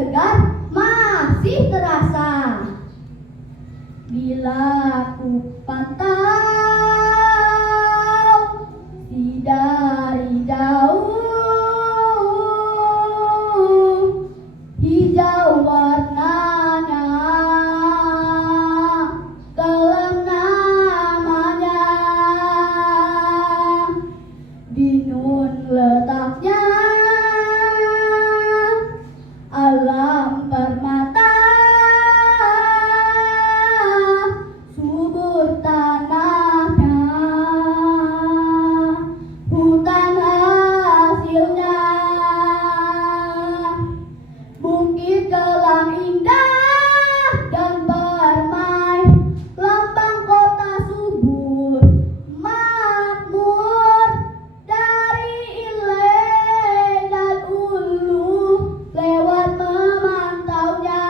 segar masih terasa. Bila ku pantau dari jauh, hijau warnanya, kelam namanya, binun letaknya, alam permata, subur tanahnya, hutan hasilnya, bukit kelam indah dan permai, lambang kota subur makmur, dari Ile dan Ulu lewat memantaunya,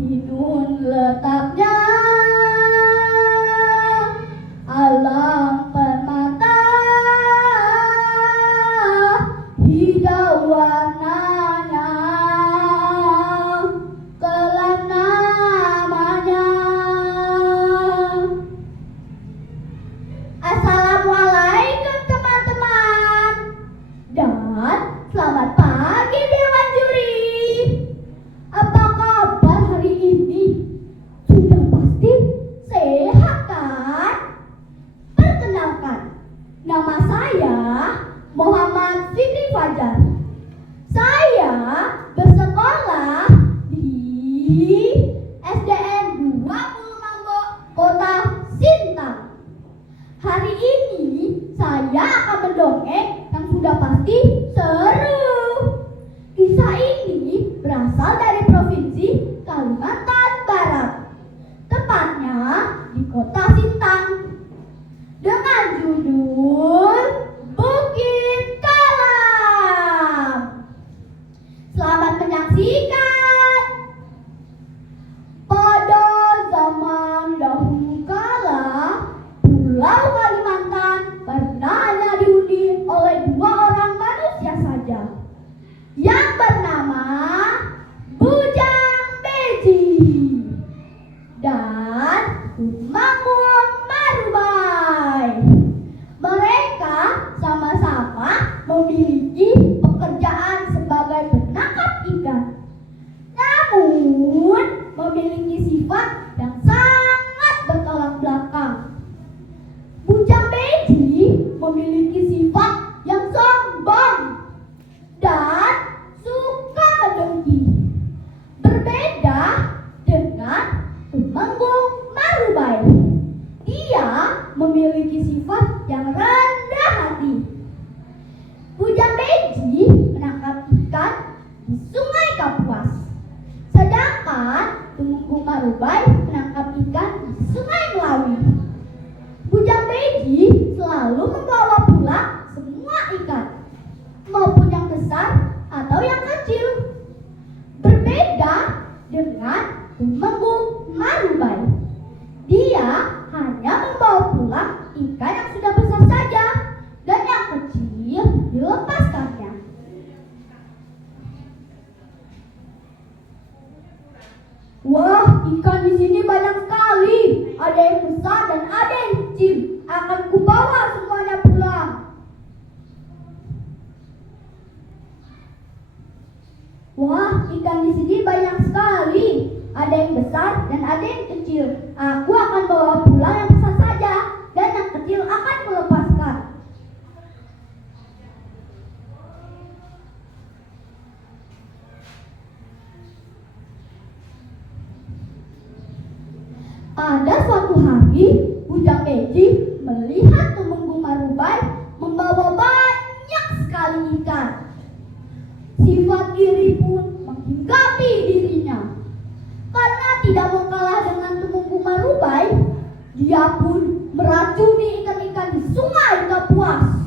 hinun letaknya, alam permata, hijau warnanya, kelam namanya. Assalamualaikum teman-teman, dan selamat pagi Dewan Juri. Apa kabar hari ini? Sudah pasti sehat kan? Perkenalkan, nama saya Muhammad Fikri Fajar. Saya bersekolah di SDN 20 Mambo, Kota Sintang. Hari ini saya akan mendongeng yang sudah pasti seru. Kisah ini berasal dari Provinsi Kalimantan Barat, tepatnya di Kota Sintang, dengan judul Bukit Kalam. Selamat menyaksikan. Pada zaman dahulu kala, Pulau Kalimantan pernah hanya dihuni oleh 2 orang manusia saja, yang bernama Bujang Beji dan Tumanggung Marubai. Mereka sama-sama memiliki pekerjaan sebagai penangkap ikan, namun memiliki sifat yang sangat bertolak belakang. Bujang Beji memiliki sifat yang sombong dan suka mendengki, berbeda dengan Tumanggung Marubai. Dia memiliki sifat yang rendah hati. Bujang Beji menangkap ikan di Sungai Kapuas, sedangkan Tumanggung Marubai menangkap ikan di Sungai Melawi. Bujang Beji selalu membawa pulang semua ikan, maupun yang besar atau yang kecil, berbeda dengan Tumanggung Marubai. Dia hanya membawa pulang ikan yang sudah besar saja, dan yang kecil dilepaskannya. Wah, ikan di sini banyak sekali. Ada yang besar dan ada yang kecil. Akan kubawa semuanya pulang. Wah, ikan di sini banyak sekali. Ada yang besar dan ada yang kecil. Aku akan bawa pulang yang besar saja, dan yang kecil akan kulepaskan. Pada suatu hari, Bujang Beji melihat Tumanggung Marubai membawa banyak sekali ikan. Sifat iri pun menghinggapi dirinya. Karena tidak mau kalah dengan Tumanggung Marubai, dia pun meracuni ikan-ikan di Sungai Kapuas.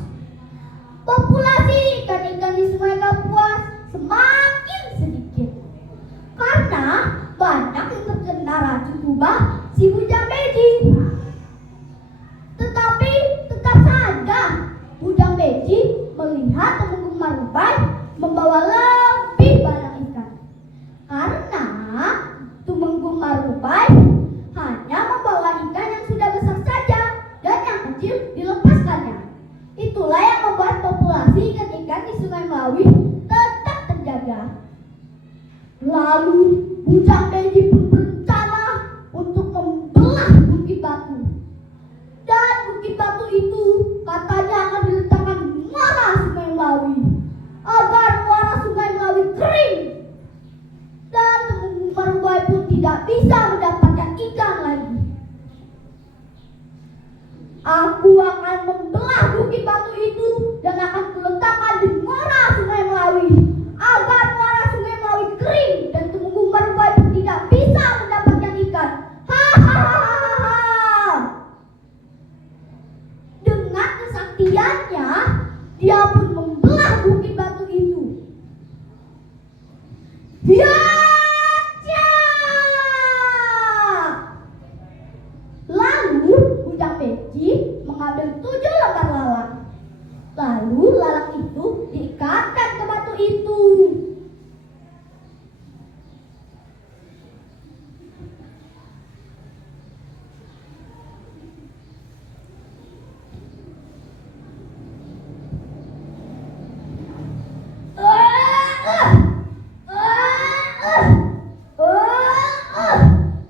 Populasi ikan-ikan di Sungai Kapuas semakin sedikit karena banyak yang terkena racun kubah si Bujang Beji. Tetapi tetap saja Bujang Beji melihat Tumanggung Marubai membawa membawa lebih banyak ikan. Karena Tumenggung Marumbai hanya membawa ikan yang sudah besar saja dan yang kecil dilepaskannya. Itulah yang membuat populasi ikan-ikan di Sungai Melawi tetap terjaga. Lalu Bujang Beji pun berencana untuk membelah Bukit Batu. Dan Bukit Batu itu katanya akan diletakkan muara Sungai Melawi agar muara Sungai Melawi kering. Dan Tumenggung Marumbai pun tidak bisa mendapatkan ikan lagi. Aku akan membelah Bukit Batu itu dan akan kuletakkan di muara Sungai Melawi agar muara Sungai Melawi kering dan Tumenggung Marumbai pun tidak bisa mendapatkan ikan. Hahaha. Dengan kesaktiannya, dia pun membelah Bukit Batu itu. Yaca! Lalu Bujang Beji mengambil 7 lembar lalang. Lalu lalang itu diikatkan ke batu itu.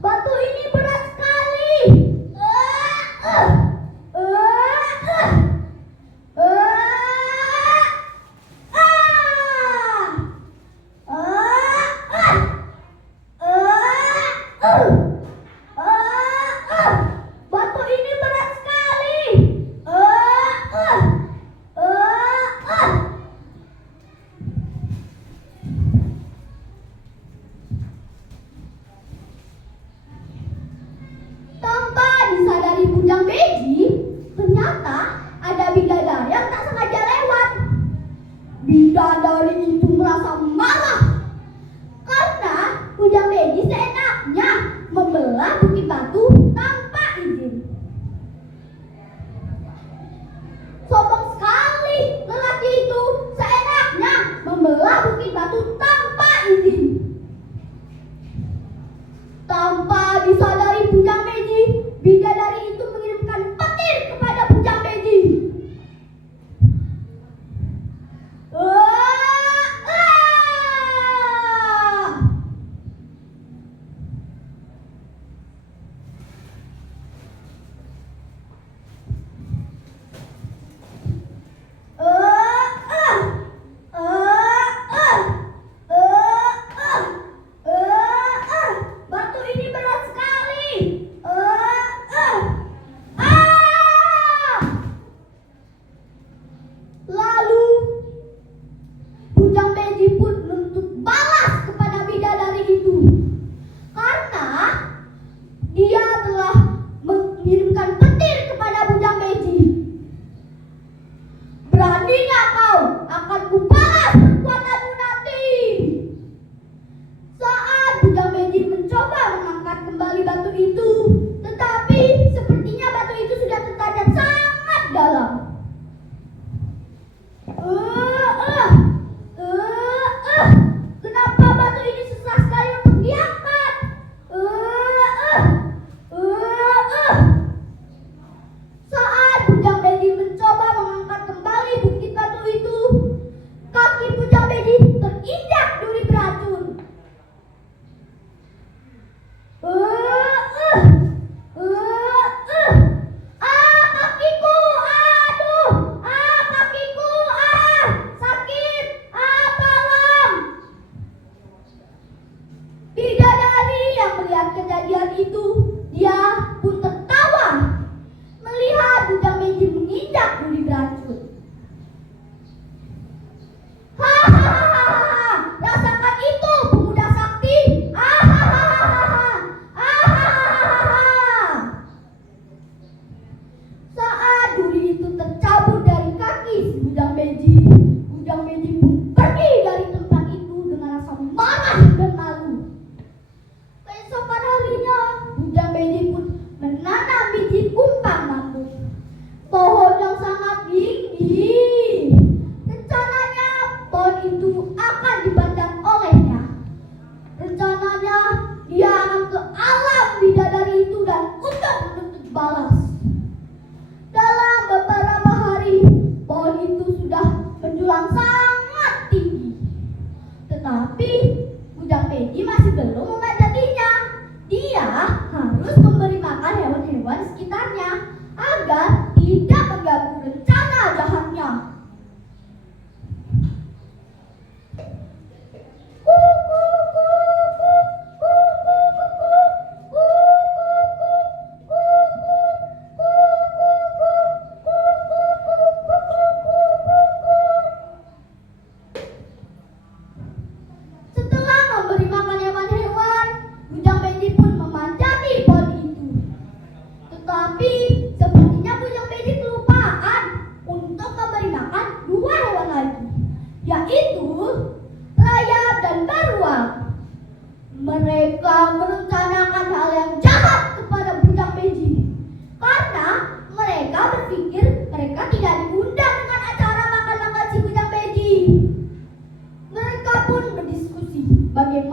Batu ini berat sekali. Batu ini berat sekali. Tanpa disadari Bujang Beji, ternyata ada bidadari yang tak sengaja lewat. Bidadari itu merasa marah karena Bujang Beji seenaknya membelah Bukit Batu tanpa izin. Sombong sekali lelaki itu, seenaknya membelah Bukit Batu tanpa izin. Tanpa disadari Bujang Beji, bidadari itu mengirimkan petir kepada Bujang Beji.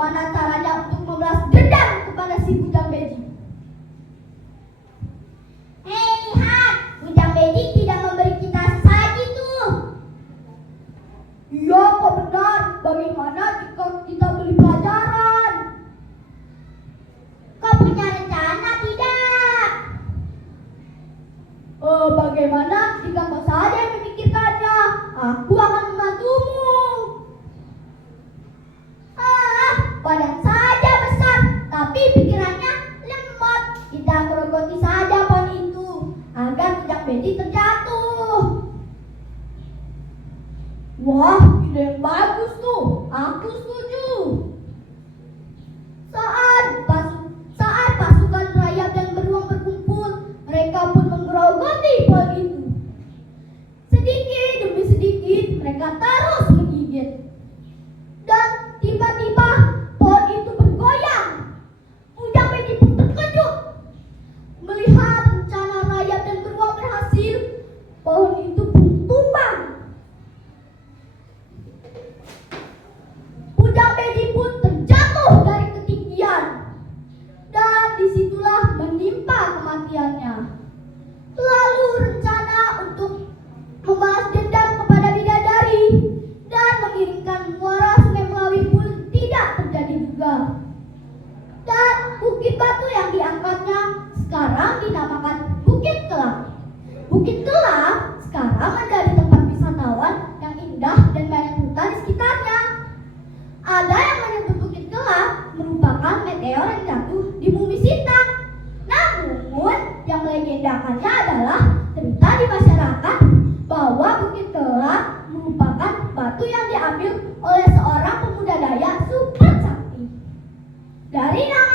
bagaimana caranya untuk membalas dendam kepada si Bujang Beji. Hei, lihat, Bujang Beji tidak memberi kita sesaji tuh. Iya, kok benar. Bagaimana jika kita beli pelajaran? Kau punya rencana tidak? Bagaimana jika kau saja yang memikirkannya? Aku akan membantumu. Badan saja besar, tapi pikirannya lemot. Kita gerogoti saja pohon itu agar Bujang Beji terjatuh. Wah, ide yang bagus tuh. Aku setuju. Saat pasukan rayap dan beruang berkumpul, mereka pun menggerogoti pohon itu. Sedikit demi sedikit mereka terus menggigit. Dan tiba-tiba pohon itu bergoyang. Bujang Beji pun terkejut melihat rencana rayap dan beruang berhasil. Pohon itu pun tumbang. Bujang Beji pun terjatuh dari ketinggian. Dan disitulah menimpa kematiannya. Lalu rencana untuk membalas dendam kepada bidadari dan mengirimkan muara Sungai Melawi pun tidak terjadi juga. Dan bukit batu yang diangkatnya sekarang dinamakan Bukit Kelam. Bukit Kelam sekarang menjadi tempat wisatawan yang indah dan banyak hutan di sekitarnya. Ada yang menyebut Bukit Kelam merupakan meteor yang jatuh di bumi Sintang. Namun yang melegendakannya adalah cerita di masyarakat bahwa Bukit Kelam merupakan batu yang diambil oleh seorang pemuda Dayak super sakti. Dari nama